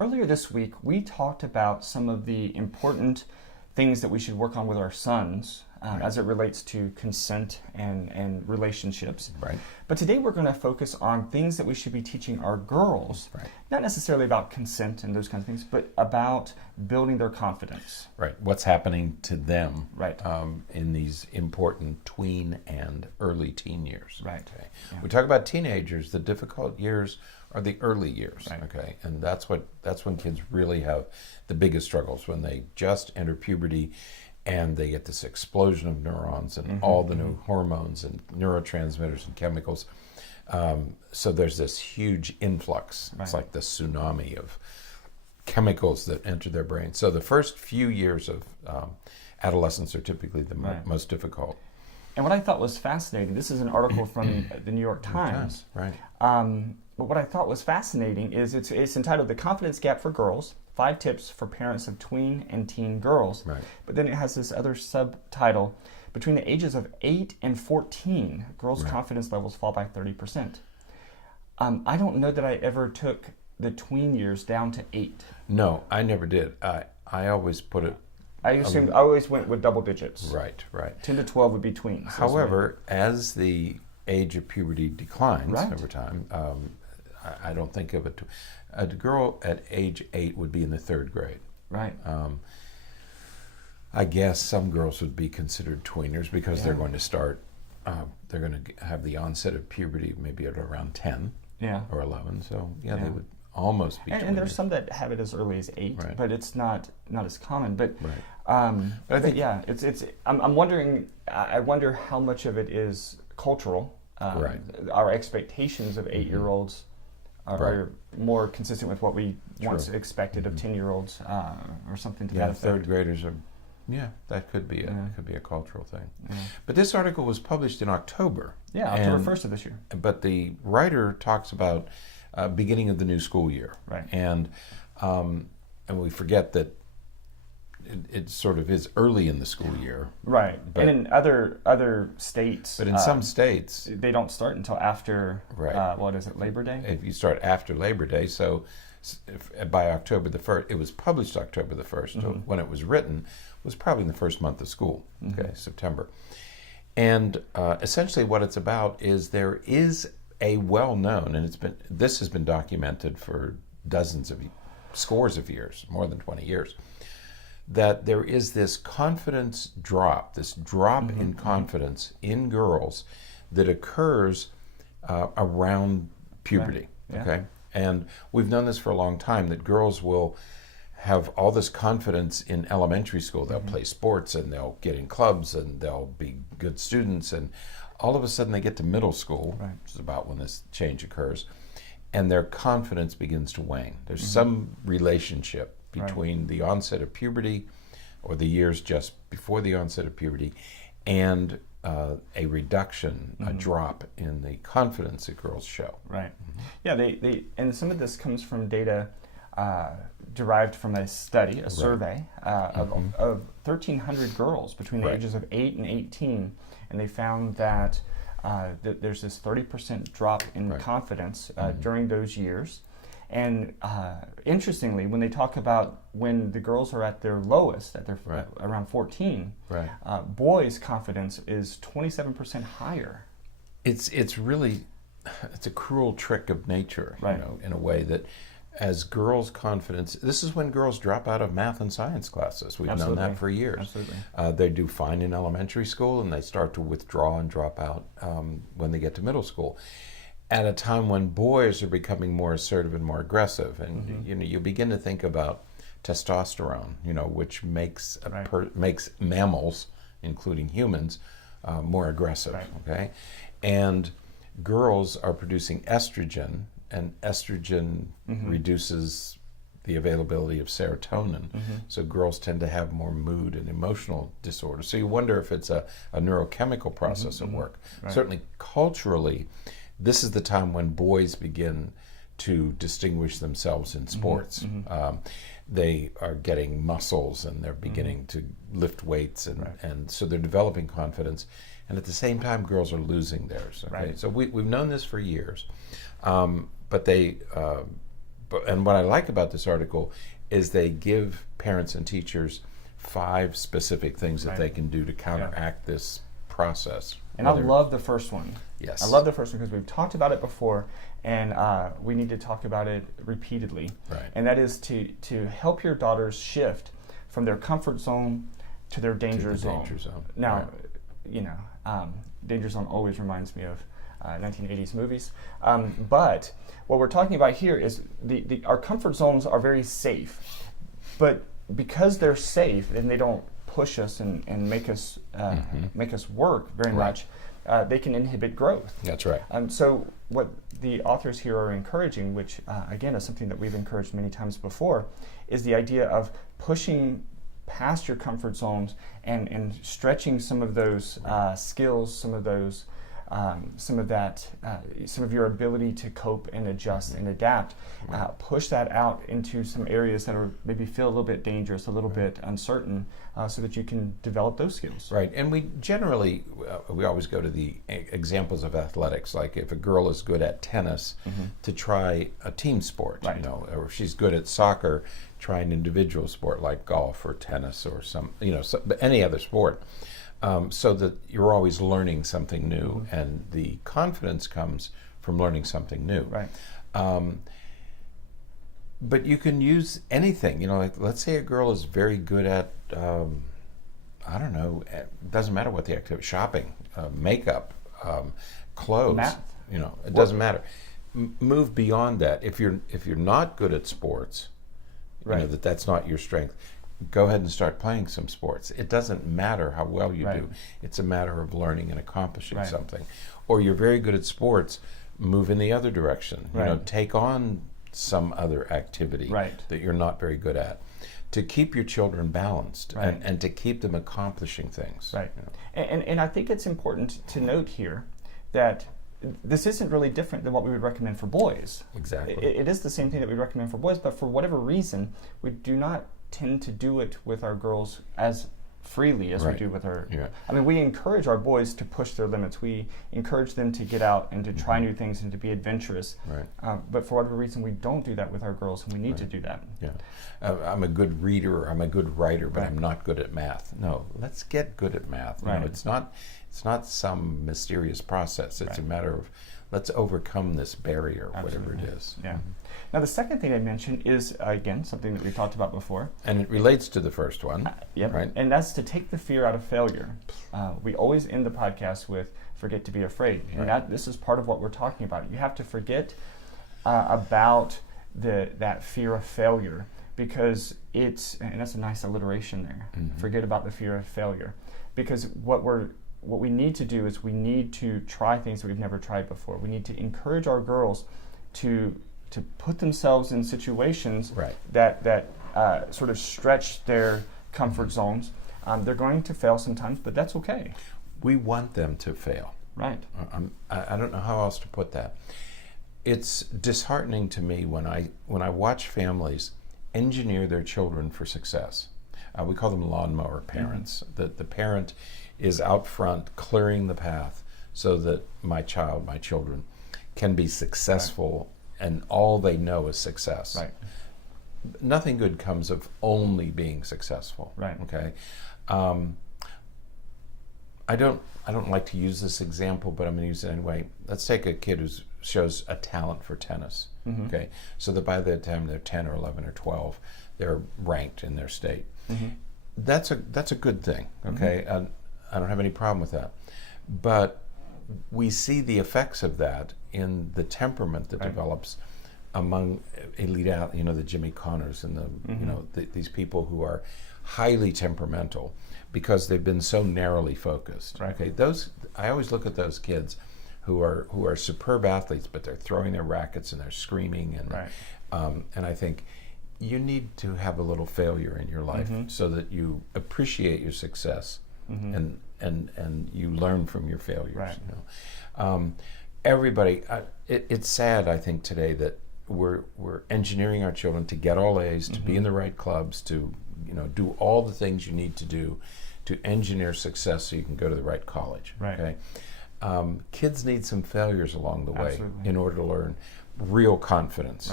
Earlier this week, we talked about some of the important things that we should work on with our sons as it relates to consent and relationships. Right. But today we're going to focus on things that we should be teaching our girls, not necessarily about consent and those kinds of things, but about building their confidence. Right. What's happening to them Right. In these important tween and early teen years. Right. Okay. Yeah. We talk about teenagers. The difficult years are the early years. Right. Okay. And that's when kids really have the biggest struggles, when they just enter puberty and they get this explosion of neurons and all the new hormones and neurotransmitters and chemicals. So there's this huge influx. Right. It's like the tsunami of chemicals that enter their brain. So the first few years of adolescence are typically the most difficult. And what I thought was fascinating, this is an article from the New York Times. Right. But what I thought was fascinating is it's entitled The Confidence Gap for Girls, 5 Tips for Parents of Tween and Teen Girls. Right. But then it has this other subtitle, Between the Ages of 8 and 14, Girls' Confidence Levels Fall by 30%. I don't know that I ever took the tween years down to 8. No, I never did. I always put it... I always went with double digits. Right. 10 to 12 would be tweens. However, as the age of puberty declines Right. over time, I don't think of it... A girl at age 8 would be in the 3rd grade. Right. I guess some girls would be considered tweeners because they're going to start... they're going to have the onset of puberty maybe at around 10 or 11. So, they would almost be tweeners. And there's some that have it as early as 8, but it's not as common. But But I think it's. I'm wondering. I wonder how much of it is cultural. Our expectations of 8-year-olds are more consistent with what we once expected of 10-year-olds, or something to that effect. 3rd graders are. Yeah, that could be a cultural thing. Yeah. But this article was published in October. Yeah, October 1st of this year. But the writer talks about beginning of the new school year. Right. And we forget that it sort of is early in the school year. Right. But, and in other states. But in some states. They don't start until after, what is it, Labor Day? If you start after Labor Day, so by October the 1st, it was published October the 1st. So when it was written, it was probably in the first month of school, September. And essentially what it's about is there is a well-known, and this has been documented for scores of years, more than 20 years, that there is this confidence drop, this drop in confidence in girls that occurs around puberty. Right. Yeah. Okay, and we've known this for a long time, that girls will have all this confidence in elementary school. They'll play sports and they'll get in clubs and they'll be good students, and all of a sudden they get to middle school, which is about when this change occurs, and their confidence begins to wane. There's some relationship between the onset of puberty, or the years just before the onset of puberty, and a reduction, a drop in the confidence that girls show. Right. Yeah, they and some of this comes from data derived from a study, a survey of 1,300 girls between the ages of 8 and 18, and they found that there's this 30% drop in confidence during those years. And interestingly, when they talk about when the girls are at their lowest, at their around 14, boys' confidence is 27% higher. It's a cruel trick of nature, in a way, that as girls' confidence, this is when girls drop out of math and science classes. We've known that for years. Absolutely. They do fine in elementary school, and they start to withdraw and drop out when they get to middle school, at a time when boys are becoming more assertive and more aggressive. And you begin to think about testosterone, which makes makes mammals, including humans, more aggressive. Okay, and girls are producing estrogen, and estrogen reduces the availability of serotonin. So girls tend to have more mood and emotional disorders. So you wonder if it's a neurochemical process at work. Certainly culturally, this is the time when boys begin to distinguish themselves in sports. They are getting muscles, and they're beginning to lift weights, and so they're developing confidence. And at the same time, girls are losing theirs. Okay? So we've known this for years. But they and what I like about this article is they give parents and teachers 5 specific things that they can do to counteract this process. And I love the first one. Yes. I love the first one because we've talked about it before, and we need to talk about it repeatedly. Right. And that is to help your daughters shift from their comfort zone to their danger zone. Now, danger zone always reminds me of 1980s movies. But what we're talking about here is our comfort zones are very safe, but because they're safe and they don't push us and make us work very much, they can inhibit growth. That's right. So what the authors here are encouraging, which again is something that we've encouraged many times before, is the idea of pushing past your comfort zones and stretching some of those skills, some of your ability to cope and adjust and adapt. Push that out into some areas that are maybe feel a little bit dangerous, a little bit uncertain, so that you can develop those skills. Right, and we generally, we always go to the examples of athletics, like if a girl is good at tennis, to try a team sport, or if she's good at soccer, try an individual sport like golf or tennis or any other sport. So that you're always learning something new, and the confidence comes from learning something new. Right. But you can use anything. Like let's say a girl is very good at, it doesn't matter what the activity, shopping, makeup, clothes. Math. It doesn't matter. Move beyond that. If you're not good at sports, that's not your strength. Go ahead and start playing some sports. It doesn't matter how well you do. It's a matter of learning and accomplishing something. Or you're very good at sports, move in the other direction. Take on some other activity that you're not very good at, to keep your children balanced and to keep them accomplishing things. Right. And I think it's important to note here that this isn't really different than what we would recommend for boys. Exactly. It is the same thing that we recommend for boys, but for whatever reason, we do not tend to do it with our girls as freely as we do with our... I mean, we encourage our boys to push their limits. We encourage them to get out and to try new things and to be adventurous. But for whatever reason, we don't do that with our girls, and we need to do that. I'm a good reader, I'm a good writer, but I'm not good at math. No, let's get good at math. It's not some mysterious process. It's a matter of let's overcome this barrier, whatever it is. Now, the second thing I mentioned is, again, something that we talked about before. And it relates to the first one. And that's to take the fear out of failure. We always end the podcast with forget to be afraid. And this is part of what we're talking about. You have to forget about that fear of failure, because and that's a nice alliteration there. Forget about the fear of failure. Because what we need to do is we need to try things that we've never tried before. We need to encourage our girls to put themselves in situations that sort of stretch their comfort zones. They're going to fail sometimes, but that's okay. We want them to fail. Right. I don't know how else to put that. It's disheartening to me when I watch families engineer their children for success. We call them lawnmower parents. That the parent is out front clearing the path so that my children can be successful, and all they know is success. Nothing good comes of only being successful. Okay. I don't like to use this example, but I'm going to use it anyway. Let's take a kid who shows a talent for tennis. Okay, so that by the time they're 10 or 11 or 12, they're ranked in their state. That's a good thing. Okay, and I don't have any problem with that. But we see the effects of that in the temperament that develops among elite athletes, the Jimmy Connors and these people who are highly temperamental because they've been so narrowly focused. Okay, I always look at those kids who are superb athletes, but they're throwing their rackets and they're screaming and I think you need to have a little failure in your life so that you appreciate your success and you learn from your failures. Everybody, it's sad, I think, today that we're engineering our children to get all A's, to be in the right clubs, to do all the things you need to do to engineer success so you can go to the right college. Okay, kids need some failures along the way in order to learn real confidence.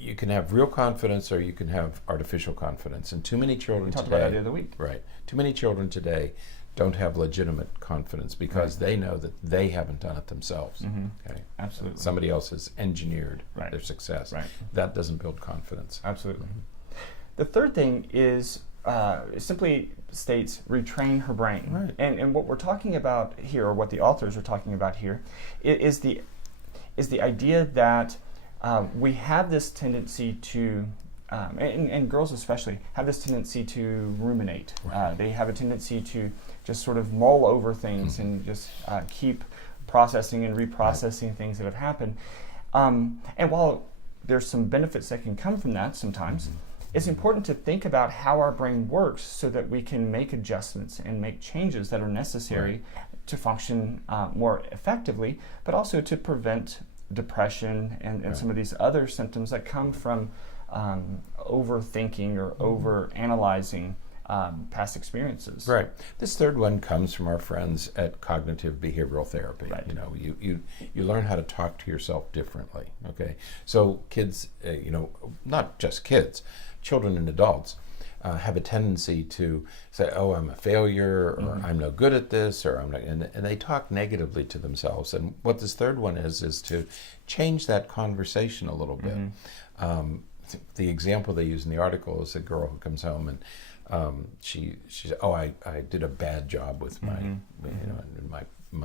you can have real confidence or you can have artificial confidence. And too many children We talked today, about that the other week. right? Too many children today don't have legitimate confidence because they know that they haven't done it themselves. Okay, Absolutely. somebody else has engineered Right. their success. Right. That doesn't build confidence. Absolutely. The third thing is it simply states retrain her brain. Right. And what we're talking about here, or what the authors are talking about here, is the idea that we have this tendency to, and girls especially, have this tendency to ruminate. Right. They have a tendency to just sort of mull over things and just keep processing and reprocessing things that have happened. And while there's some benefits that can come from that sometimes, it's important to think about how our brain works so that we can make adjustments and make changes that are necessary to function more effectively, but also to prevent depression and some of these other symptoms that come from overthinking or over-analyzing past experiences. Right. This third one comes from our friends at cognitive behavioral therapy. Right. You know, you learn how to talk to yourself differently. Okay. So kids, not just kids, children and adults have a tendency to say, "Oh, I'm a failure," or "I'm no good at this," or "I'm not," and they talk negatively to themselves. And what this third one is to change that conversation a little bit. The example they use in the article is a girl who comes home and she said, "Oh, I did a bad job with my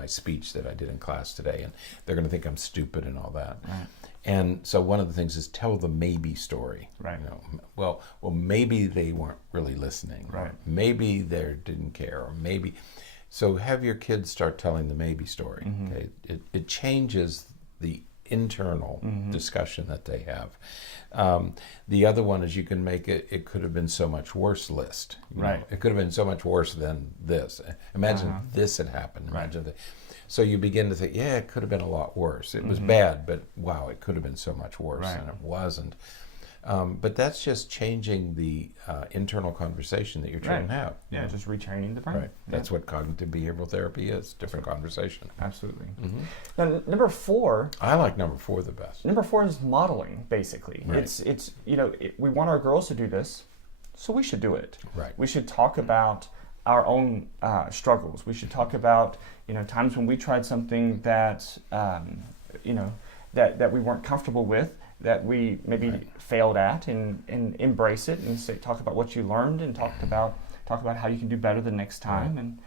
speech that I did in class today, and they're going to think I'm stupid and all that." Right. And so one of the things is tell the maybe story. Right. You know, well, maybe they weren't really listening. Right. Or maybe they didn't care. Or maybe, so have your kids start telling the maybe story. Okay. It changes the internal discussion that they have. The other one is you can make it could have been so much worse list. You know, it could have been so much worse than this. Imagine this had happened. Imagine that. So you begin to think, yeah, it could have been a lot worse. It was bad, but wow, it could have been so much worse, and it wasn't. But that's just changing the internal conversation that you're trying to have. Yeah, just retraining the brain. Right. That's what cognitive behavioral therapy is, different conversation. Absolutely. Now, number 4. I like number 4 the best. Number 4 is modeling, basically. Right. It's we want our girls to do this, so we should do it. Right. We should talk about our own struggles. We should talk about times when we tried something that that we weren't comfortable with, that we maybe failed at, and embrace it and talk about what you learned and talk about how you can do better the next time. And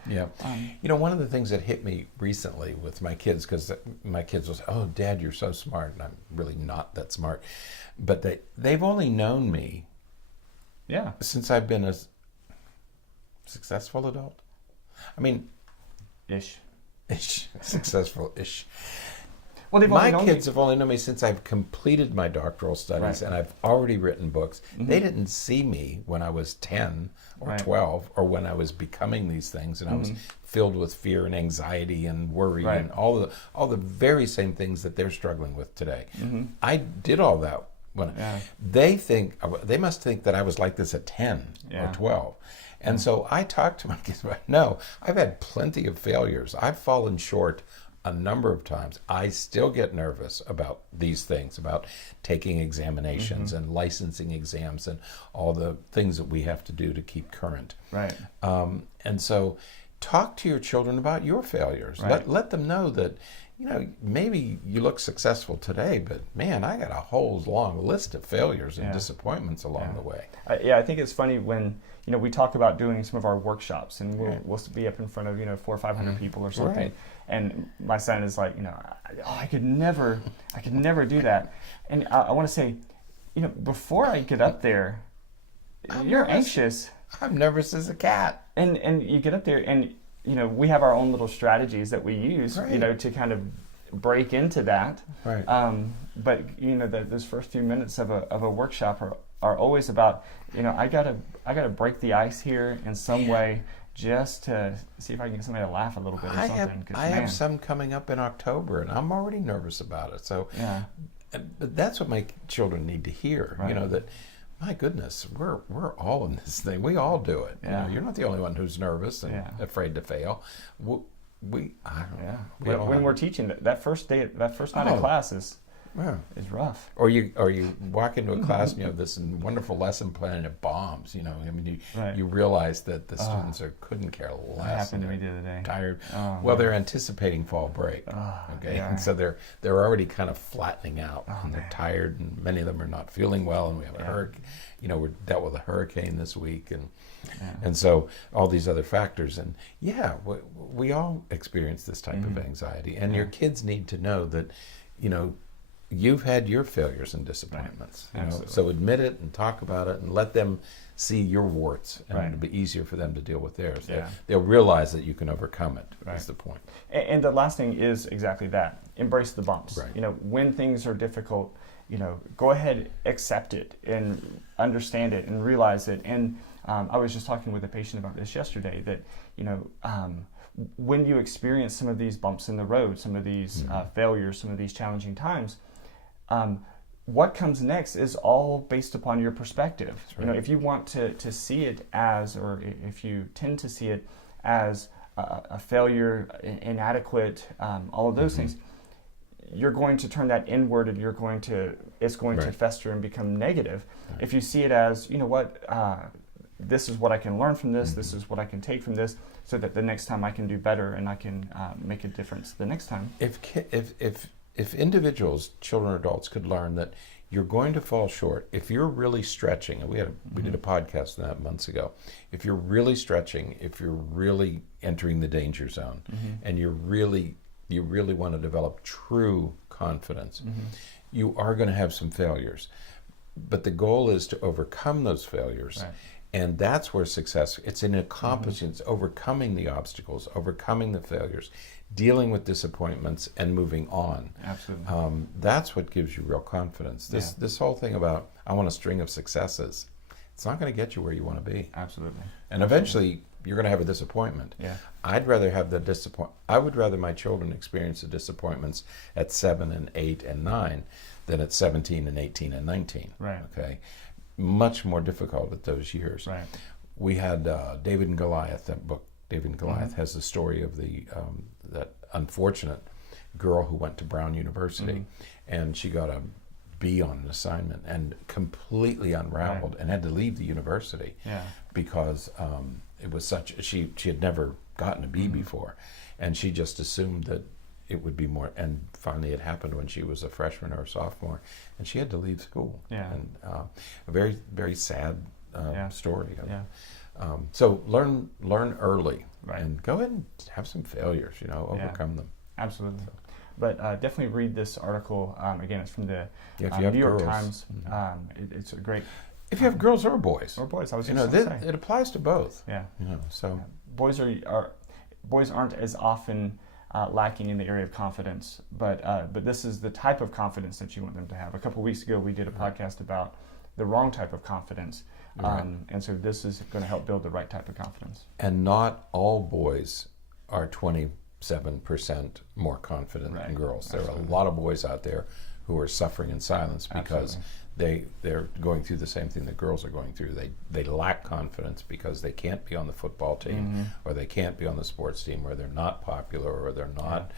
one of the things that hit me recently with my kids, because my kids will say, "Oh, Dad, you're so smart," and I'm really not that smart, but they've only known me since I've been a successful adult. I mean, ish, successful-ish. Well, my kids have only known me since I've completed my doctoral studies and I've already written books. They didn't see me when I was 10 or 12 or when I was becoming these things and I was filled with fear and anxiety and worry and all the very same things that they're struggling with today. I did all that when they must think that I was like this at 10 or 12. And so I talked to my kids about, no, I've had plenty of failures. I've fallen short a number of times. I still get nervous about these things, about taking examinations and licensing exams and all the things that we have to do to keep current. Right. And so talk to your children about your failures. Right. Let them know that, maybe you look successful today, but man, I got a whole long list of failures and disappointments along the way. I think it's funny when we talk about doing some of our workshops, and we'll be up in front of 400 or 500 people or something, and my son is like, I could never do that, and I want to say, before I get up there, you're anxious. I'm nervous as a cat, and you get up there, and we have our own little strategies that we use, to kind of break into that. Right. But those first few minutes of a workshop are always about, I gotta break the ice here in some way, just to see if I can get somebody to laugh a little bit or something. I have some coming up in October, and I'm already nervous about it. So, but that's what my children need to hear. Right. That, my goodness, we're all in this thing. We all do it. You're not the only one who's nervous and afraid to fail. When we're teaching that first night of class is is rough. Or you walk into a class and you have this wonderful lesson plan and it bombs. You know, I mean, you realize that the students couldn't care less. That happened to me the other day. Tired. Well, they're anticipating fall break. And so they're already kind of flattening out, and they're tired, and many of them are not feeling well. And we have a hurricane. You know, we're dealt with a hurricane this week, and so all these other factors. And we all experience this type of anxiety, and your kids need to know that, you know, you've had your failures and disappointments. You know? So admit it and talk about it and let them see your warts, and it'll be easier for them to deal with theirs. They'll realize that you can overcome it. That's the point. And the last thing is exactly that. Embrace the bumps. You know, when things are difficult, you know, go ahead, accept it and understand it and realize it. And I was just talking with a patient about this yesterday, that, you know, when you experience some of these bumps in the road, some of these failures, some of these challenging times, what comes next is all based upon your perspective. You know, if you want to see it as, or if you tend to see it as a failure, inadequate, all of those things, you're going to turn that inward, and it's going to fester and become negative. If you see it as, you know what, this is what I can learn from this, this is what I can take from this, so that the next time I can do better and I can make a difference the next time. If individuals, children or adults, could learn that you're going to fall short, if you're really stretching, and we did a podcast on that months ago, if you're really stretching, if you're really entering the danger zone, and you really want to develop true confidence, you are going to have some failures. But the goal is to overcome those failures. And that's where success, it's in accomplishing, it's overcoming the obstacles, overcoming the failures, dealing with disappointments, and moving on. Absolutely. That's what gives you real confidence. This whole thing about, I want a string of successes, it's not going to get you where you want to be. Absolutely. And eventually, you're going to have a disappointment. I'd rather have I would rather my children experience the disappointments at 7 and 8 and 9 than at 17 and 18 and 19. Okay? Much more difficult at those years. We had David and Goliath, that book. David and Goliath has the story of that unfortunate girl who went to Brown University, and she got a B on an assignment and completely unraveled and had to leave the university because it was she had never gotten a B before, and she just assumed that it would be more, and finally it happened when she was a freshman or a sophomore, and she had to leave school. And a very, very sad story. So learn early, and go ahead and have some failures, you know, overcome them. Absolutely. But definitely read this article. Again, it's from the New York Times. It's a great... If you have girls or boys. Or boys, I was just going to say. It applies to both. You know, so boys aren't as often lacking in the area of confidence, but this is the type of confidence that you want them to have. A couple weeks ago, we did a podcast about the wrong type of confidence, and so this is going to help build the right type of confidence. And not all boys are 27% more confident than girls. There are a lot of boys out there who are suffering in silence because they're going through the same thing that girls are going through. They lack confidence because they can't be on the football team, or they can't be on the sports team, or they're not popular, or they're not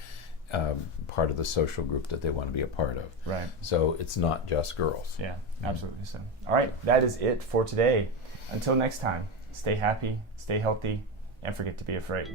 part of the social group that they want to be a part of. So it's not just girls. Absolutely. So, all right, that is it for today. Until next time, stay happy, stay healthy, and forget to be afraid.